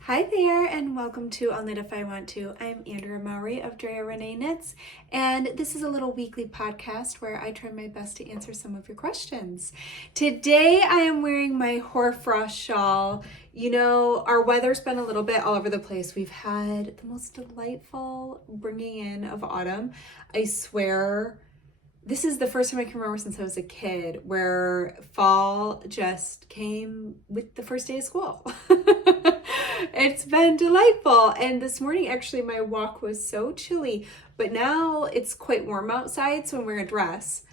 Hi there, and welcome to I'll Knit If I Want To. I'm Andrea Mowry of Drea Renee Knits, and this is a little weekly podcast where I try my best to answer some of your questions. Today I am wearing my hoarfrost shawl. You know, our weather's been a little bit all over the place. We've had the most delightful bringing in of autumn. I swear, this is the first time I can remember since I was a kid where fall just came with the first day of school. It's been delightful. And this morning, actually, my walk was so chilly, but now it's quite warm outside, so I'm wearing a dress,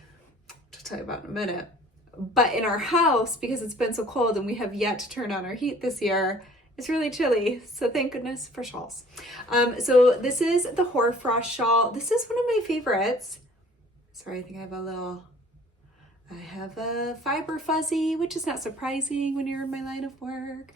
which I'll tell you about in a minute. But in our house, because it's been so cold and we have yet to turn on our heat this year, it's really chilly. So thank goodness for shawls. So this is the hoarfrost shawl. This is one of my favorites. Sorry, I think I have a fiber fuzzy, which is not surprising when you're in my line of work.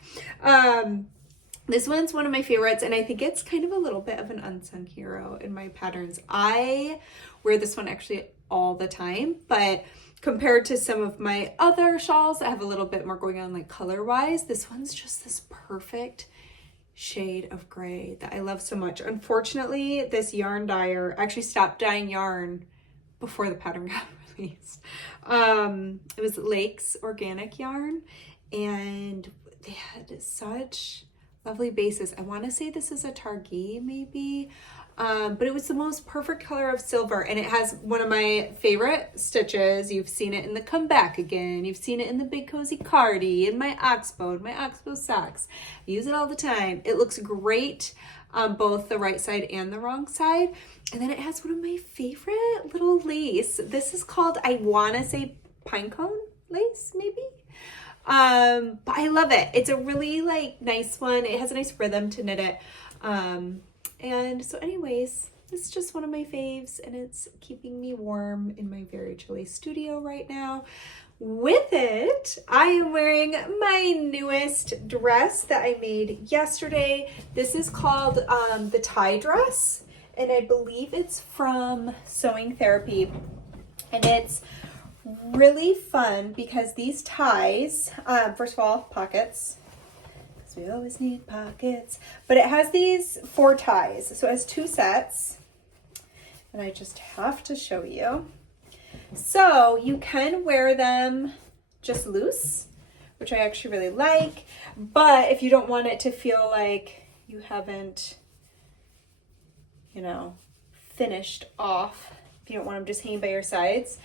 This one's one of my favorites, and I think it's kind of a little bit of an unsung hero in my patterns. I wear this one actually all the time, but compared to some of my other shawls that have a little bit more going on like color-wise, this one's just this perfect shade of gray that I love so much. Unfortunately, this yarn dyer actually stopped dyeing yarn before the pattern got released. It was Lake's organic yarn, and they had such lovely bases. I want to say this is a Targhee maybe, but it was the most perfect color of silver, and it has one of my favorite stitches. You've seen it in the Come Back Again. You've seen it in the Big Cozy Cardi, in my Oxbow socks. I use it all the time. It looks great on both the right side and the wrong side. And then it has one of my favorite little lace. This is called, I want to say pinecone lace maybe. But I love it. It's a really nice one. It has a nice rhythm to knit it. And so anyways, it's just one of my faves, and it's keeping me warm in my very chilly studio right now. With it, I am wearing my newest dress that I made yesterday. This is called the tie dress, and I believe it's from Sewing Therapy. And it's really fun because these ties, first of all, pockets, because we always need pockets, but it has these 4 ties. So it has 2 sets, and I just have to show you. So you can wear them just loose, which I actually really like, but if you don't want it to feel like you haven't, finished off, if you don't want them just hanging by your sides,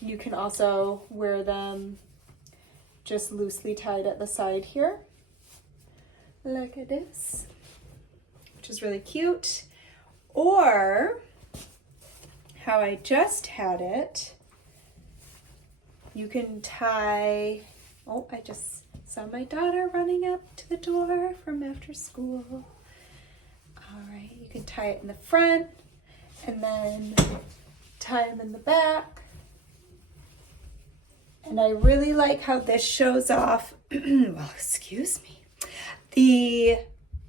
you can also wear them just loosely tied at the side here, like this, which is really cute. Or how I just had it, you can tie, oh, I just saw my daughter running up to the door from after school. All right, you can tie it in the front and then tie them in the back. And I really like how this shows off, well, excuse me, the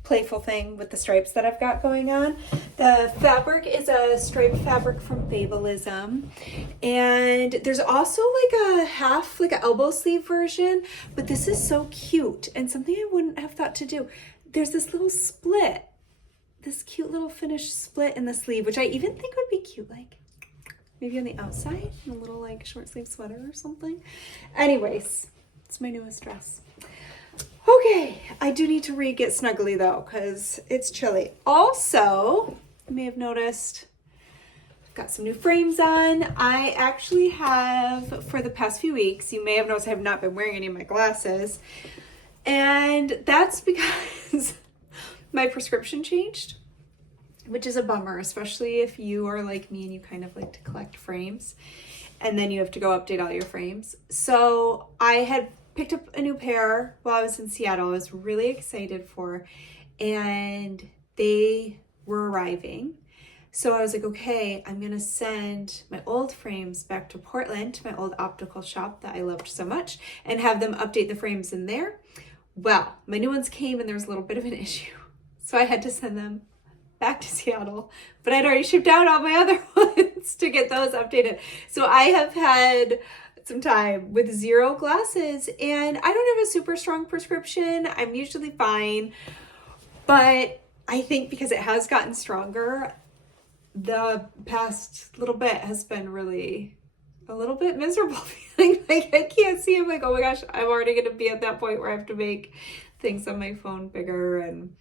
playful thing with the stripes that I've got going on. The fabric is a striped fabric from Babelism, and there's also a half, an elbow sleeve version, but this is so cute and something I wouldn't have thought to do. There's this little split, this cute little finished split in the sleeve, which I even think would be cute, maybe on the outside, in a little short sleeve sweater or something. Anyways, it's my newest dress. Okay, I do need to get snuggly though, because it's chilly. Also, you may have noticed I've got some new frames on. I actually have, for the past few weeks, you may have noticed I have not been wearing any of my glasses. And that's because my prescription changed, which is a bummer, especially if you are like me and you kind of like to collect frames, and then you have to go update all your frames. So I had picked up a new pair while I was in Seattle. I was really excited for, and they were arriving. So I was like, okay, I'm gonna send my old frames back to Portland, to my old optical shop that I loved so much, and have them update the frames in there. Well, my new ones came and there was a little bit of an issue. So I had to send them back to Seattle, but I'd already shipped out all my other ones to get those updated. So I have had some time with 0 glasses, and I don't have a super strong prescription. I'm usually fine But I think because it has gotten stronger, the past little bit has been really a little bit miserable, feeling like I can't see. I'm like, oh my gosh, I'm already going to be at that point where I have to make things on my phone bigger. And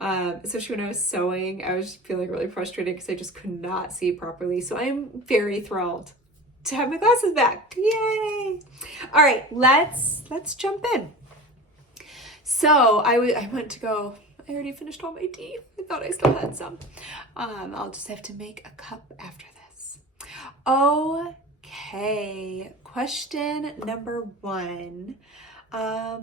especially when I was sewing, I was feeling really frustrated because I just could not see properly. So I'm very thrilled to have my glasses back. Yay! All right, let's jump in. So I went to go. I already finished all my tea. I thought I still had some. I'll just have to make a cup after this. Okay, question number 1. I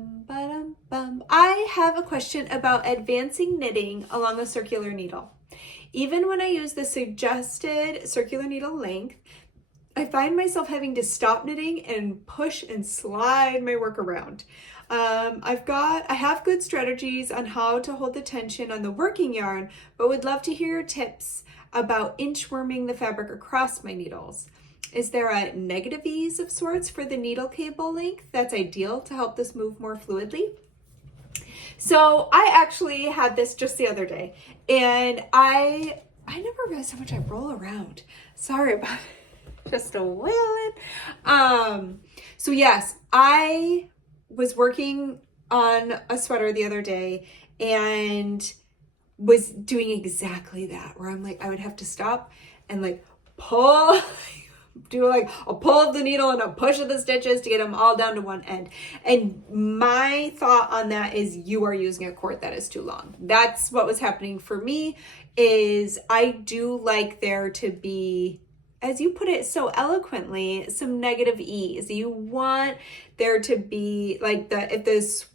have a question about advancing knitting along a circular needle. Even when I use the suggested circular needle length, I find myself having to stop knitting and push and slide my work around. I have good strategies on how to hold the tension on the working yarn, but would love to hear your tips about inchworming the fabric across my needles. Is there a negative ease of sorts for the needle cable length that's ideal to help this move more fluidly? So I actually had this just the other day, and I never realized how much I roll around. Sorry about it. Just a wailing. So yes, I was working on a sweater the other day and was doing exactly that, where I'm like, I would have to stop and like pull, do like a pull of the needle and a push of the stitches to get them all down to one end. And my thought on that is you are using a cord that is too long. That's what was happening for me. Is I do like there to be, as you put it so eloquently, some negative ease. You want there to be like if this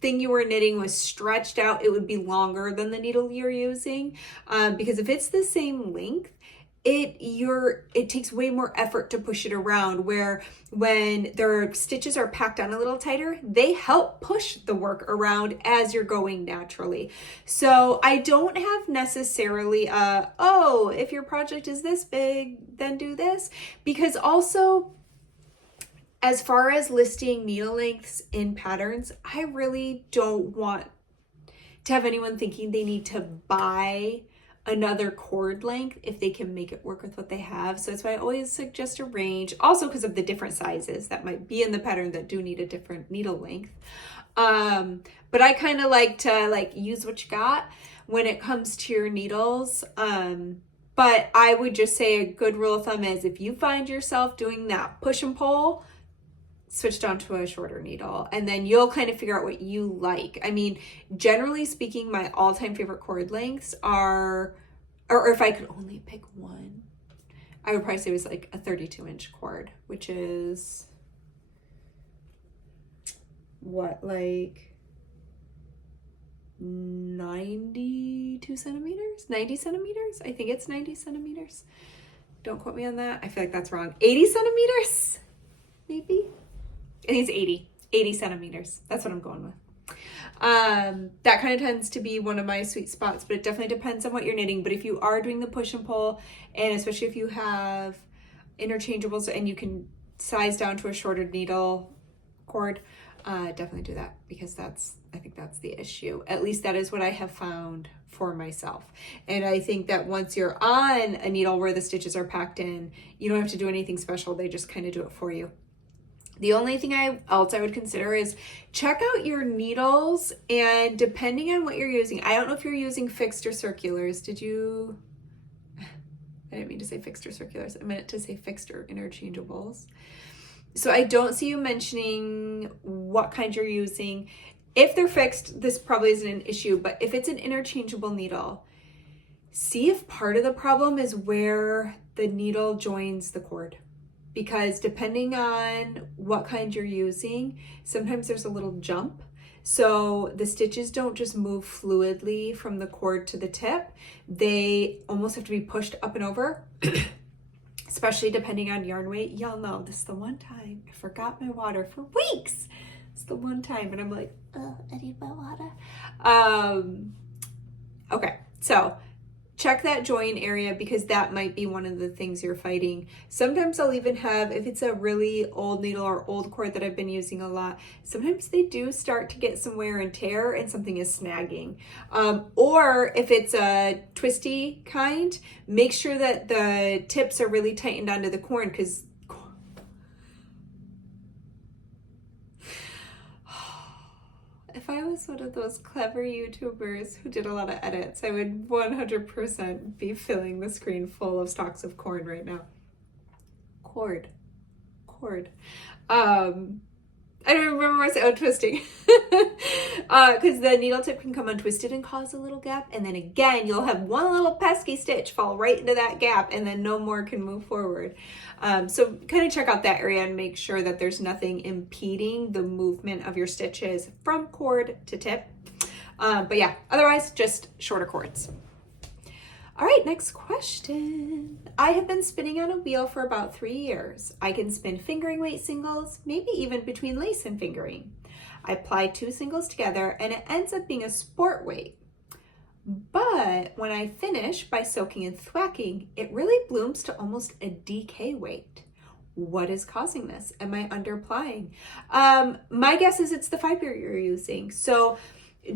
thing you were knitting was stretched out, it would be longer than the needle you're using. Because if it's the same length, it takes way more effort to push it around, where when their stitches are packed on a little tighter, they help push the work around as you're going naturally. So I don't have necessarily if your project is this big, then do this, because also as far as listing needle lengths in patterns, I really don't want to have anyone thinking they need to buy another cord length if they can make it work with what they have. So that's why I always suggest a range, also because of the different sizes that might be in the pattern that do need a different needle length. But I kind of like to use what you got when it comes to your needles. But I would just say a good rule of thumb is if you find yourself doing that push and pull, switch down to a shorter needle, and then you'll kind of figure out what you like. I mean, generally speaking, my all-time favorite cord lengths are, or if I could only pick one, I would probably say it was like a 32-inch cord, which is what, like 92 centimeters, 90 centimeters? I think it's 90 centimeters. Don't quote me on that. I feel like that's wrong. 80 centimeters, maybe? I think it's 80 centimeters. That's what I'm going with. That kind of tends to be one of my sweet spots, but it definitely depends on what you're knitting. But if you are doing the push and pull, and especially if you have interchangeables and you can size down to a shorter needle cord, definitely do that, because I think that's the issue. At least that is what I have found for myself. And I think that once you're on a needle where the stitches are packed in, you don't have to do anything special. They just kind of do it for you. The only thing else I would consider is check out your needles, and depending on what you're using, I don't know if you're using fixed or circulars. I didn't mean to say fixed or circulars. I meant to say fixed or interchangeables. So I don't see you mentioning what kind you're using. If they're fixed, this probably isn't an issue, but if it's an interchangeable needle, see if part of the problem is where the needle joins the cord. Because depending on what kind you're using, sometimes there's a little jump. So the stitches don't just move fluidly from the cord to the tip. They almost have to be pushed up and over, especially depending on yarn weight. Y'all know this is the one time I forgot my water for weeks. It's the one time, and I'm like, oh, I need my water. Okay, so check that join area because that might be one of the things you're fighting. Sometimes I'll even have, if it's a really old needle or old cord that I've been using a lot, sometimes they do start to get some wear and tear and something is snagging. Or if it's a twisty kind, make sure that the tips are really tightened onto the cord, because if I was one of those clever YouTubers who did a lot of edits, I would 100% be filling the screen full of stalks of corn right now. Cord. I don't remember what I said. Oh, twisting. Because the needle tip can come untwisted and cause a little gap. And then again, you'll have one little pesky stitch fall right into that gap and then no more can move forward. So kind of check out that area and make sure that there's nothing impeding the movement of your stitches from cord to tip. But yeah, otherwise just shorter cords. All right, next question. I have been spinning on a wheel for about 3 years. I can spin fingering weight singles, maybe even between lace and fingering. I apply 2 singles together and it ends up being a sport weight. But when I finish by soaking and thwacking, it really blooms to almost a DK weight. What is causing this? Am I underapplying? My guess is it's the fiber you're using. So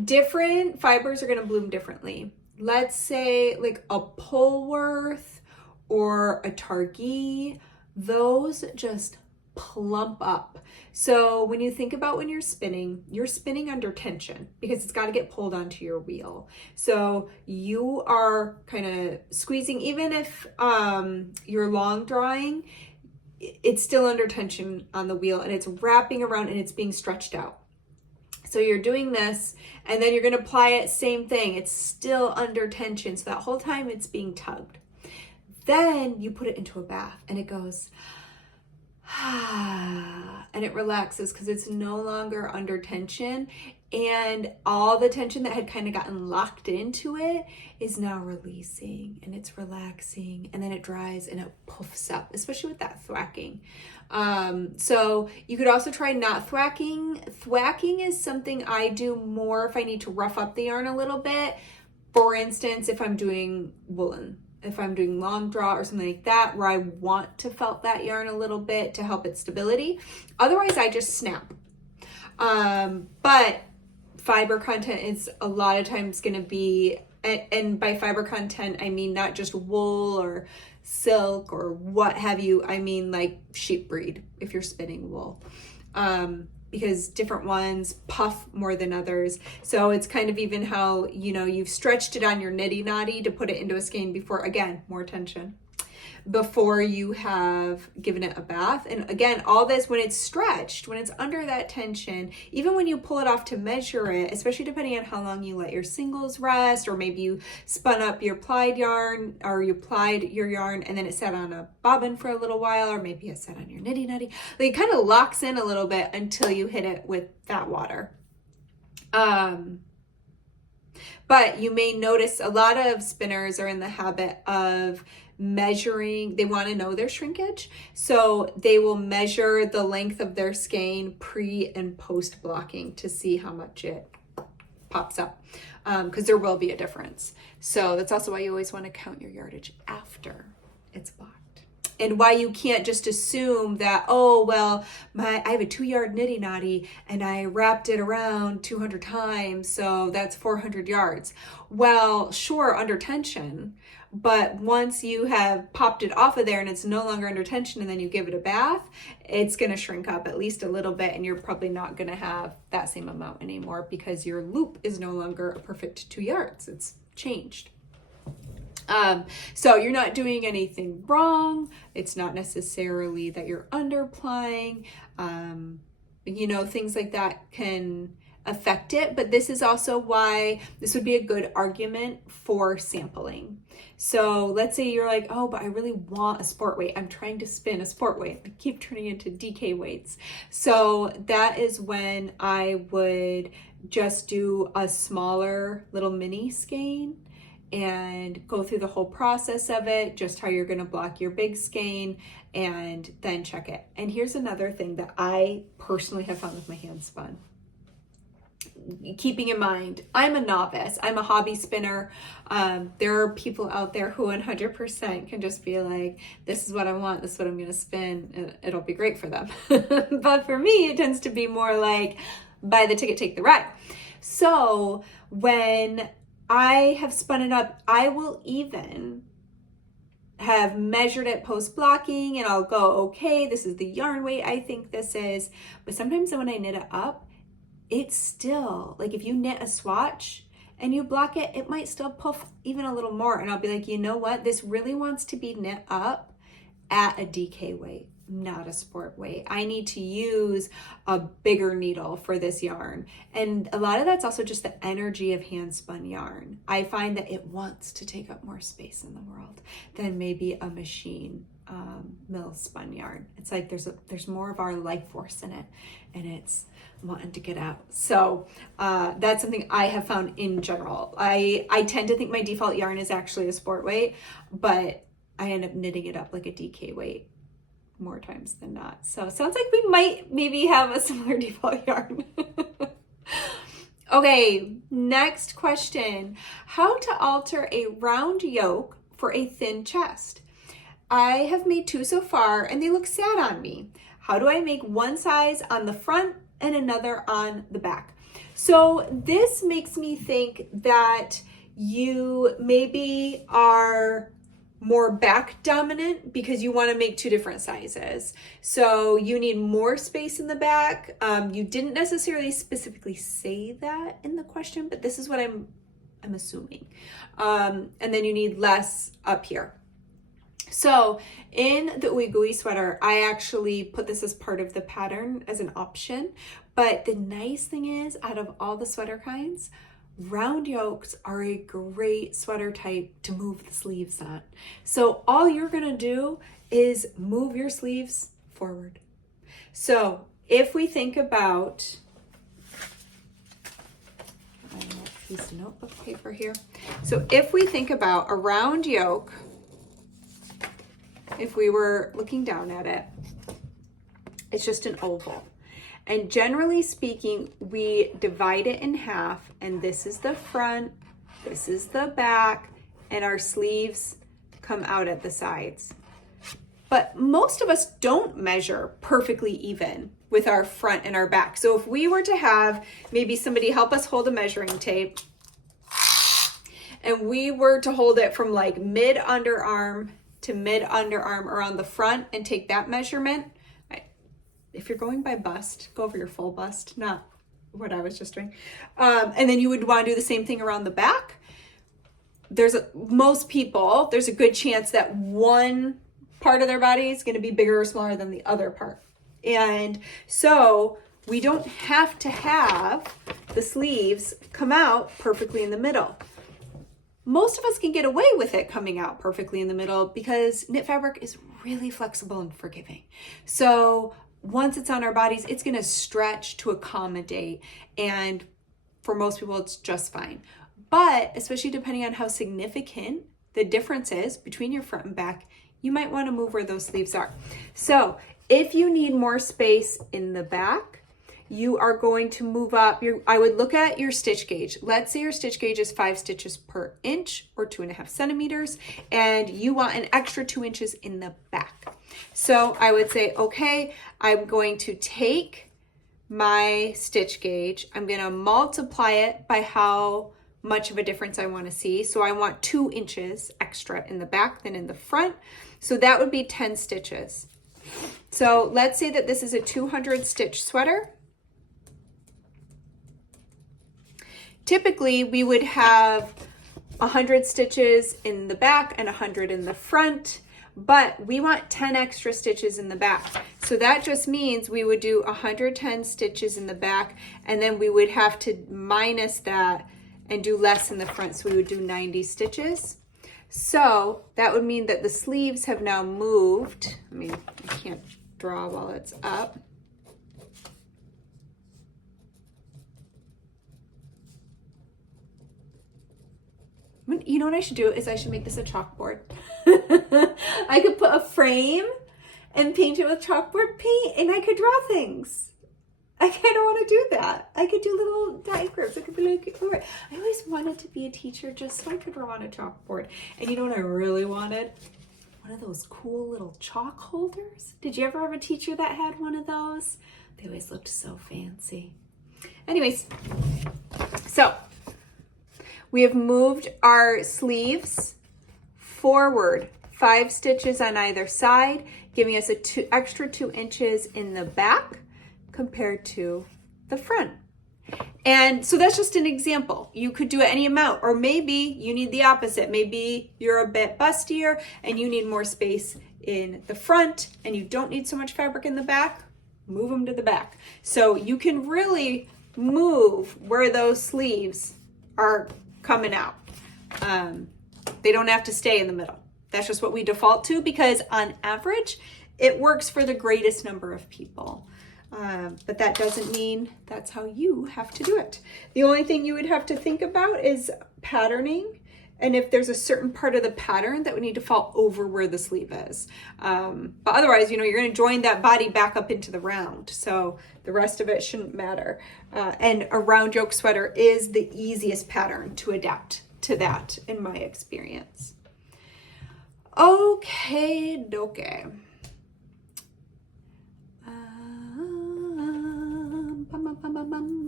different fibers are going to bloom differently. Let's say like a Polworth or a Targhee, those just plump up. So when you think about when you're spinning under tension because it's got to get pulled onto your wheel. So you are kind of squeezing, even if you're long drawing, it's still under tension on the wheel and it's wrapping around and it's being stretched out. So you're doing this and then you're going to apply it, same thing. It's still under tension. So that whole time it's being tugged. Then you put it into a bath and it goes, and it relaxes because it's no longer under tension. And all the tension that had kind of gotten locked into it is now releasing and it's relaxing and then it dries and it puffs up, especially with that thwacking. So you could also try not thwacking. Thwacking is something I do more if I need to rough up the yarn a little bit. For instance, if I'm doing woolen, if I'm doing long draw or something like that, where I want to felt that yarn a little bit to help its stability. Otherwise, I just snap. But fiber content is a lot of times going to be, and by fiber content, I mean not just wool or silk or what have you. I mean like sheep breed if you're spinning wool. Because different ones puff more than others. So it's kind of even how, you know, you've stretched it on your nitty knotty to put it into a skein before, again, more tension, before you have given it a bath. And again, all this, when it's stretched, when it's under that tension, even when you pull it off to measure it, especially depending on how long you let your singles rest, or maybe you spun up your plied yarn, or you plied your yarn and then it sat on a bobbin for a little while, or maybe it sat on your nitty nutty. Like it kind of locks in a little bit until you hit it with that water. But you may notice a lot of spinners are in the habit of measuring, they want to know their shrinkage. So they will measure the length of their skein pre and post blocking to see how much it pops up. Because there will be a difference. So that's also why you always want to count your yardage after it's blocked. And why you can't just assume that, oh, well, I have a 2-yard nitty knotty and I wrapped it around 200 times, so that's 400 yards. Well, sure, under tension, but once you have popped it off of there and it's no longer under tension and then you give it a bath, it's going to shrink up at least a little bit and you're probably not going to have that same amount anymore because your loop is no longer a perfect 2 yards. It's changed. So you're not doing anything wrong. It's not necessarily that you're underplying. You know, things like that can affect it, but this is also why this would be a good argument for sampling. So let's say you're like, oh, but I really want a sport weight. I'm trying to spin a sport weight. I keep turning into DK weights. So that is when I would just do a smaller little mini skein and go through the whole process of it, just how you're going to block your big skein, and then check it. And here's another thing that I personally have found with my Handspun. keeping in mind, I'm a novice, I'm a hobby spinner. There are people out there who 100% can just be like, this is what I want, this is what I'm going to spin, and it'll be great for them. But for me, it tends to be more like, buy the ticket, take the ride. So when I have spun it up, I will even have measured it post blocking, and I'll go, okay, this is the yarn weight I think this is. But sometimes when I knit it up, it's still, like if you knit a swatch and you block it, it might still puff even a little more. And I'll be like, you know what? This really wants to be knit up at a DK weight, not a sport weight. I need to use a bigger needle for this yarn. And a lot of that's also just the energy of hand spun yarn. I find that it wants to take up more space in the world than maybe a machine mill spun yarn. It's like there's more of our life force in it, and it's wanting to get out. So that's something I have found in general. I tend to think my default yarn is actually a sport weight, but I end up knitting it up like a DK weight more times than not. So it sounds like we might maybe have a similar default yarn. Okay, next question. How to alter a round yoke for a thin chest? I have made 2 so far and they look sad on me. How do I make one size on the front and another on the back? So this makes me think that you maybe are more back dominant because you want to make 2 different sizes. So you need more space in the back. You didn't necessarily specifically say that in the question, but this is what I'm assuming. And then you need less up here. So in the Ooey Gooey sweater, I actually put this as part of the pattern as an option. But the nice thing is, out of all the sweater kinds, round yokes are a great sweater type to move the sleeves on. So all you're gonna do is move your sleeves forward. So if we think about, I have a piece of notebook paper here. So if we think about a round yoke, if we were looking down at it, it's just an oval. And generally speaking, we divide it in half, and this is the front, this is the back, and our sleeves come out at the sides. But most of us don't measure perfectly even with our front and our back. So if we were to have maybe somebody help us hold a measuring tape, and we were to hold it from like mid underarm to mid underarm around the front and take that measurement. If you're going by bust, go over your full bust, not what I was just doing. And then you would want to do the same thing around the back. Most people, there's a good chance that one part of their body is going to be bigger or smaller than the other part. And so we don't have to have the sleeves come out perfectly in the middle. Most of us can get away with it coming out perfectly in the middle because knit fabric is really flexible and forgiving. So once it's on our bodies, it's going to stretch to accommodate. And for most people, it's just fine. But especially depending on how significant the difference is between your front and back, you might want to move where those sleeves are. So if you need more space in the back, you are going to move up. I would look at your stitch gauge. Let's say your stitch gauge is 5 stitches per inch or 2.5 centimeters, and you want an extra 2 inches in the back. So I would say, okay, I'm going to take my stitch gauge. I'm going to multiply it by how much of a difference I want to see. So I want 2 inches extra in the back than in the front. So that would be 10 stitches. So let's say that this is a 200 stitch sweater. Typically, we would have 100 stitches in the back and 100 in the front, but we want 10 extra stitches in the back. So that just means we would do 110 stitches in the back, and then we would have to minus that and do less in the front. So we would do 90 stitches. So that would mean that the sleeves have now moved. I mean, I can't draw while it's up. You know what I should do is I should make this a chalkboard. I could put a frame and paint it with chalkboard paint, and I could draw things. I kind of want to do that. I could do little diagrams. I could be like, all right. I always wanted to be a teacher just so I could draw on a chalkboard. And you know what I really wanted? One of those cool little chalk holders. Did you ever have a teacher that had one of those? They always looked so fancy. Anyways, so we have moved our sleeves forward 5 stitches on either side, giving us a extra 2 inches in the back compared to the front. And so that's just an example. You could do any amount, or maybe you need the opposite. Maybe you're a bit bustier and you need more space in the front and you don't need so much fabric in the back. Move them to the back. So you can really move where those sleeves are coming out. They don't have to stay in the middle. That's just what we default to because on average, it works for the greatest number of people. But that doesn't mean that's how you have to do it. The only thing you would have to think about is patterning, and if there's a certain part of the pattern that would need to fall over where the sleeve is. But otherwise, you're going to join that body back up into the round, so the rest of it shouldn't matter. And a round yoke sweater is the easiest pattern to adapt to that, in my experience. Okay, dokie.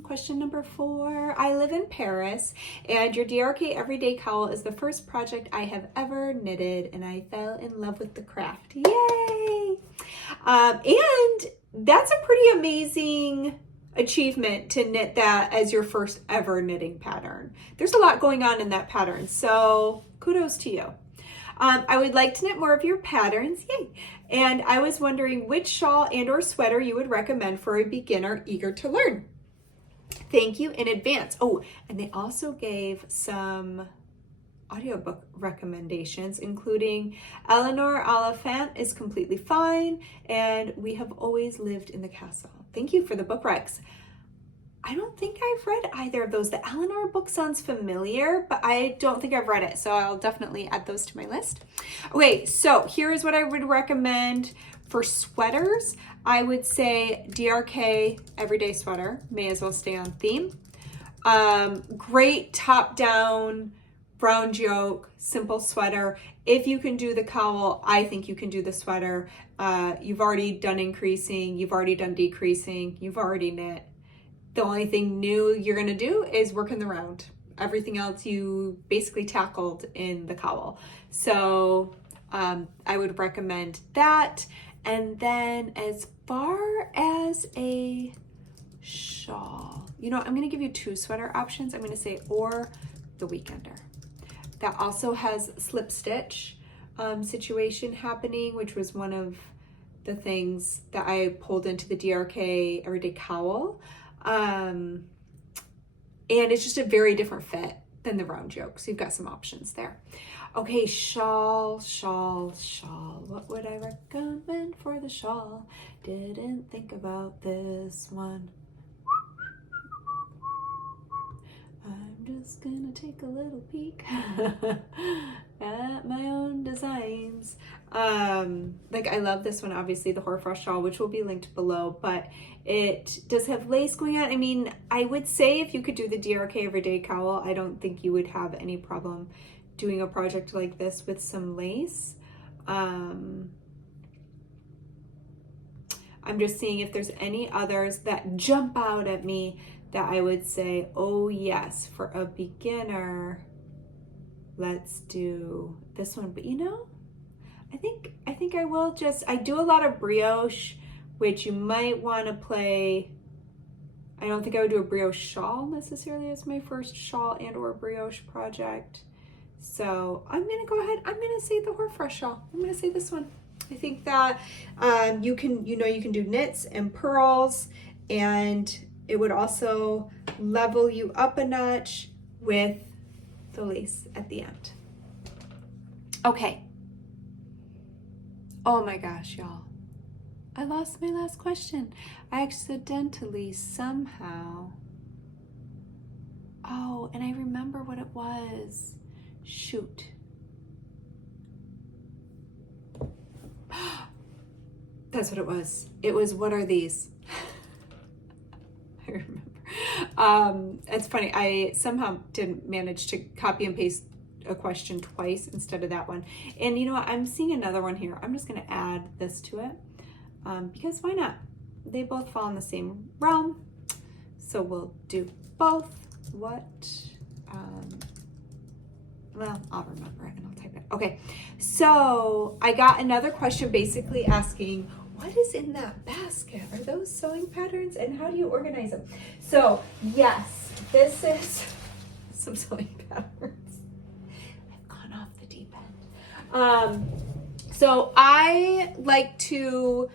Question number 4. I live in Paris, and your DRK Everyday Cowl is the first project I have ever knitted, and I fell in love with the craft. Yay! And that's a pretty amazing achievement to knit that as your first ever knitting pattern. There's a lot going on in that pattern, so kudos to you. I would like to knit more of your patterns, yay! And I was wondering which shawl and or sweater you would recommend for a beginner eager to learn. Thank you in advance. Oh, and they also gave some audiobook recommendations, including Eleanor Oliphant is Completely Fine, and We Have Always Lived in the Castle. Thank you for the book recs. I don't think I've read either of those. The Eleanor book sounds familiar, but I don't think I've read it, so I'll definitely add those to my list. Okay, so here's what I would recommend for sweaters. I would say DRK Everyday Sweater, may as well stay on theme. Great top-down, round yoke, simple sweater. If you can do the cowl, I think you can do the sweater. You've already done increasing, you've already done decreasing, you've already knit. The only thing new you're going to do is work in the round. Everything else you basically tackled in the cowl. So I would recommend that. And then as far as a shawl, I'm going to give you 2 sweater options. I'm going to say or the Weekender. That also has slip stitch situation happening, which was one of the things that I pulled into the DRK Everyday Cowl. And it's just a very different fit than the round yoke. So you've got some options there. Okay, shawl. What would I recommend for the shawl? Didn't think about this one. I'm just gonna take a little peek at my own designs. I love this one, obviously, the Hoarfrost shawl, which will be linked below, but it does have lace going on. I mean, I would say if you could do the DRK Everyday Cowl, I don't think you would have any problem doing a project like this with some lace. I'm just seeing if there's any others that jump out at me that I would say, oh yes, for a beginner, let's do this one. But I think I will I do a lot of brioche, which you might want to play. I don't think I would do a brioche shawl necessarily as my first shawl and or brioche project. So I'm going to go ahead. I'm going to say the Hoarfrost shawl. I'm going to say this one. I think that you can do knits and pearls, and it would also level you up a notch with the lace at the end. Okay. Oh my gosh, y'all. I lost my last question. I accidentally somehow. Oh, and I remember what it was. Shoot. That's what it was. It was, what are these? It's funny, I somehow didn't manage to copy and paste a question twice instead of that one. And you know what, I'm seeing another one here. I'm just going to add this to it because why not? They both fall in the same realm. So we'll do both. What, well, I'll remember it and I'll type it. Okay, so I got another question basically asking, what is in that basket? Are those sewing patterns and how do you organize them? So yes, this is some sewing patterns. I've gone off the deep end. So I like to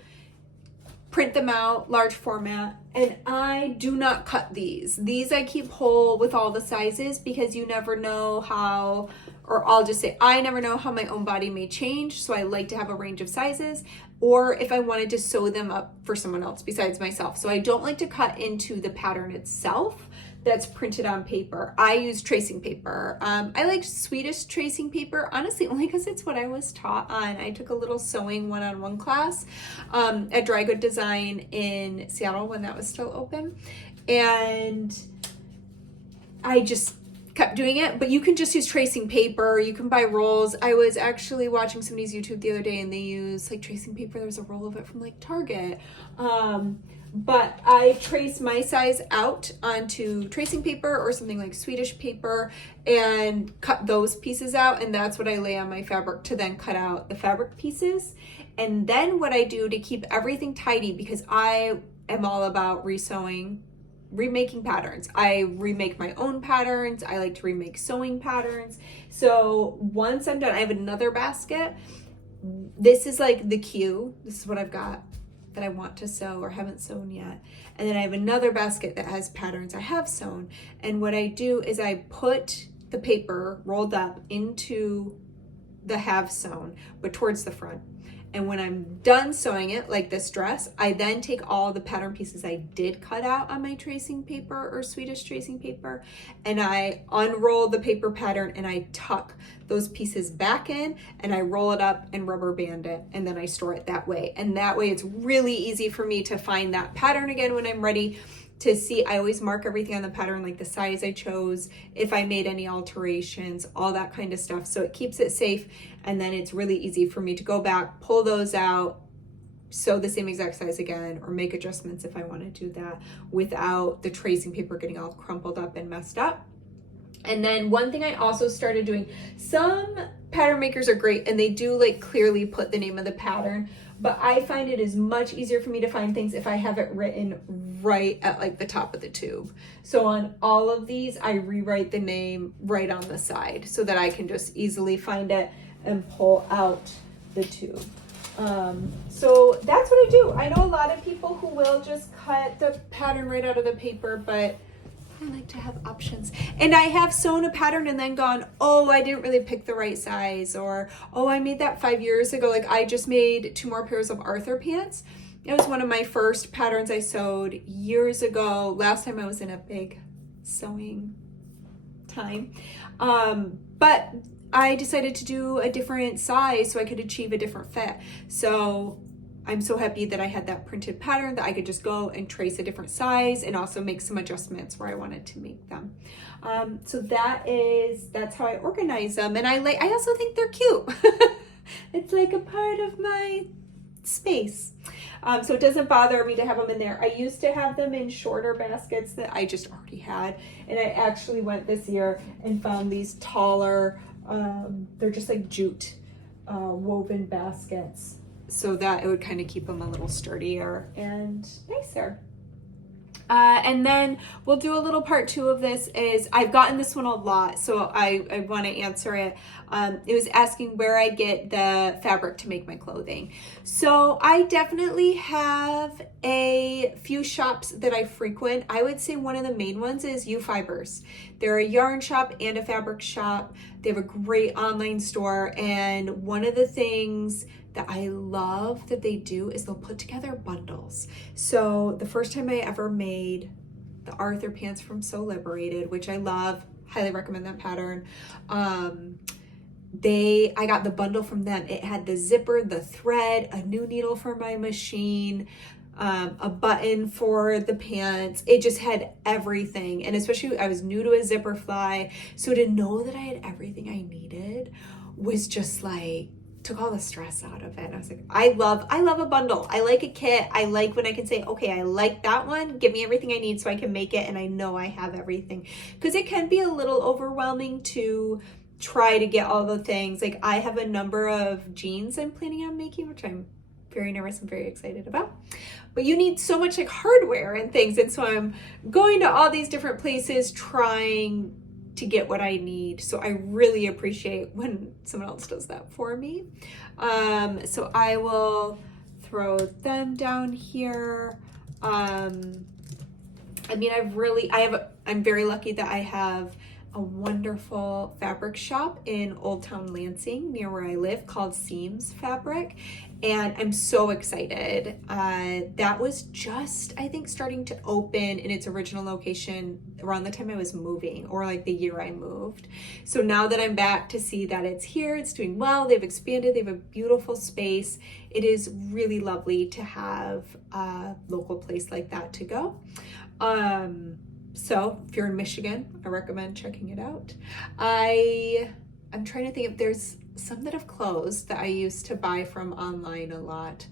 print them out, large format, and I do not cut these. These I keep whole with all the sizes because you never know how, or I'll just say, I never know how my own body may change, so I like to have a range of sizes, or if I wanted to sew them up for someone else besides myself. So I don't like to cut into the pattern itself that's printed on paper. I use tracing paper. I like Swedish tracing paper, honestly, only because it's what I was taught on. I took a little sewing one-on-one class at Dry Good Design in Seattle when that was still open. And I just kept doing it, but you can just use tracing paper. You can buy rolls. I was actually watching somebody's YouTube the other day and they use like tracing paper. There was a roll of it from like Target. But I trace my size out onto tracing paper or something like Swedish paper and cut those pieces out. And that's what I lay on my fabric to then cut out the fabric pieces. And then what I do to keep everything tidy, because I am all about remaking patterns. I remake my own patterns. I like to remake sewing patterns. So once I'm done, I have another basket. This is like the queue. This is what I've got that I want to sew or haven't sewn yet. And then I have another basket that has patterns I have sewn. And what I do is I put the paper rolled up into the have sewn, but towards the front. And when I'm done sewing it, like this dress, I then take all the pattern pieces I did cut out on my tracing paper or Swedish tracing paper, and I unroll the paper pattern and I tuck those pieces back in and I roll it up and rubber band it, and then I store it that way. And that way it's really easy for me to find that pattern again when I'm ready to see. I always mark everything on the pattern, like the size I chose, if I made any alterations, all that kind of stuff. So it keeps it safe. And then it's really easy for me to go back, pull those out, sew the same exact size again, or make adjustments if I want to do that without the tracing paper getting all crumpled up and messed up. And then one thing I also started doing, some pattern makers are great and they do like clearly put the name of the pattern, but I find it is much easier for me to find things if I have it written right at like the top of the tube. So on all of these, I rewrite the name right on the side so that I can just easily find it and pull out the tube. So that's what I do. I know a lot of people who will just cut the pattern right out of the paper, but I like to have options. And I have sewn a pattern and then gone, oh, I didn't really pick the right size, or oh, I made that 5 years ago. Like I just made 2 more pairs of Arthur pants. It was one of my first patterns I sewed years ago. Last time I was in a big sewing time. But I decided to do a different size so I could achieve a different fit. So I'm so happy that I had that printed pattern that I could just go and trace a different size and also make some adjustments where I wanted to make them. So that's how I organize them. And I also think they're cute. It's like a part of my space. So it doesn't bother me to have them in there. I used to have them in shorter baskets that I just already had. And I actually went this year and found these taller, they're just like jute woven baskets, so that it would kind of keep them a little sturdier and nicer. And then we'll do a little part 2 of this. Is I've gotten this one a lot, so I want to answer it. It was asking where I get the fabric to make my clothing. So I definitely have a few shops that I frequent. I would say one of the main ones is U Fibers. They're a yarn shop and a fabric shop. They have a great online store, and one of the things that I love that they do is they'll put together bundles. So the first time I ever made the Arthur pants from So Liberated, which I love, highly recommend that pattern. I got the bundle from them. It had the zipper, the thread, a new needle for my machine, a button for the pants. It just had everything. And especially I was new to a zipper fly. So to know that I had everything I needed was just like, took all the stress out of it. And I was like, I love a bundle. I like a kit. I like when I can say, okay, I like that one. Give me everything I need so I can make it. And I know I have everything, because it can be a little overwhelming to try to get all the things. Like I have a number of jeans I'm planning on making, which I'm very nervous and very excited about. But you need so much like hardware and things. And so I'm going to all these different places trying to get what I need. So I really appreciate when someone else does that for me. So I will throw them down here. I'm very lucky that I have a wonderful fabric shop in Old Town Lansing near where I live called Seams Fabric. And I'm so excited. That was just, I think, starting to open in its original location around the time I was moving, or like the year I moved. So now that I'm back to see that it's here, it's doing well, they've expanded, they have a beautiful space. It is really lovely to have a local place like that to go. So if you're in Michigan, I recommend checking it out. I'm trying to think if there's some that have closed that I used to buy from online a lot.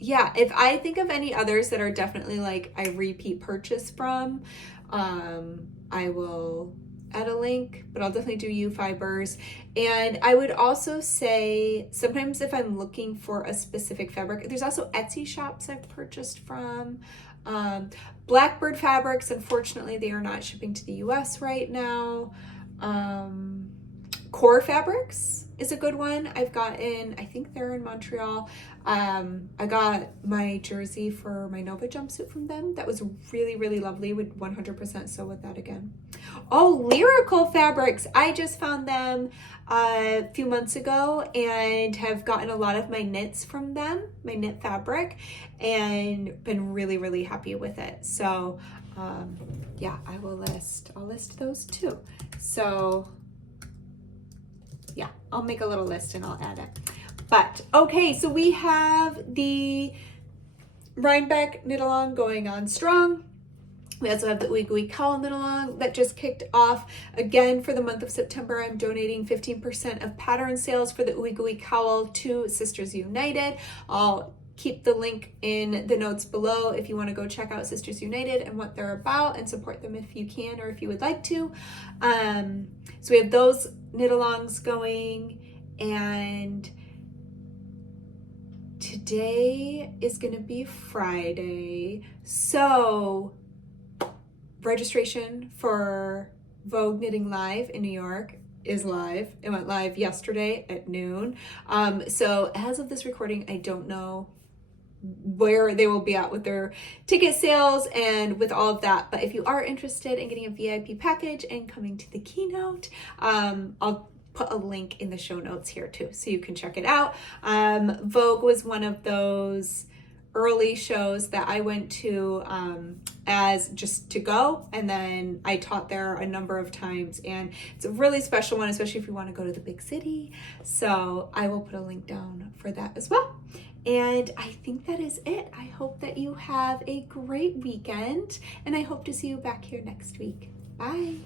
Yeah, if I think of any others that are definitely like I repeat purchase from, I will add a link, but I'll definitely do U fibers. And I would also say sometimes if I'm looking for a specific fabric, there's also Etsy shops I've purchased from. Blackbird Fabrics, unfortunately, they are not shipping to the US right now. Core Fabrics is a good one. I've gotten, I think they're in Montreal. I got my jersey for my Nova jumpsuit from them. That was really, really lovely. Would 100% sew with that again. Oh, Lyrical Fabrics. I just found them a few months ago and have gotten a lot of my knits from them, my knit fabric, and been really, really happy with it. So yeah, I'll list those too. So yeah, I'll make a little list and I'll add it. But okay, so we have the Rhinebeck knit-along going on strong. We also have the Ooey Gooey Cowl knit-along that just kicked off. Again, for the month of September, I'm donating 15% of pattern sales for the Ooey Gooey Cowl to Sisters United. I'll keep the link in the notes below if you want to go check out Sisters United and what they're about and support them if you can or if you would like to. So we have those knit-alongs going, and today is going to be Friday. So registration for Vogue Knitting Live in New York is live. It went live yesterday at noon. So as of this recording, I don't know where they will be at with their ticket sales and with all of that. But if you are interested in getting a VIP package and coming to the keynote, I'll put a link in the show notes here too, so you can check it out. Vogue was one of those early shows that I went to as just to go, and then I taught there a number of times, and it's a really special one, especially if you want to go to the big city. So I will put a link down for that as well. And I think that is it. I hope that you have a great weekend, and I hope to see you back here next week. Bye.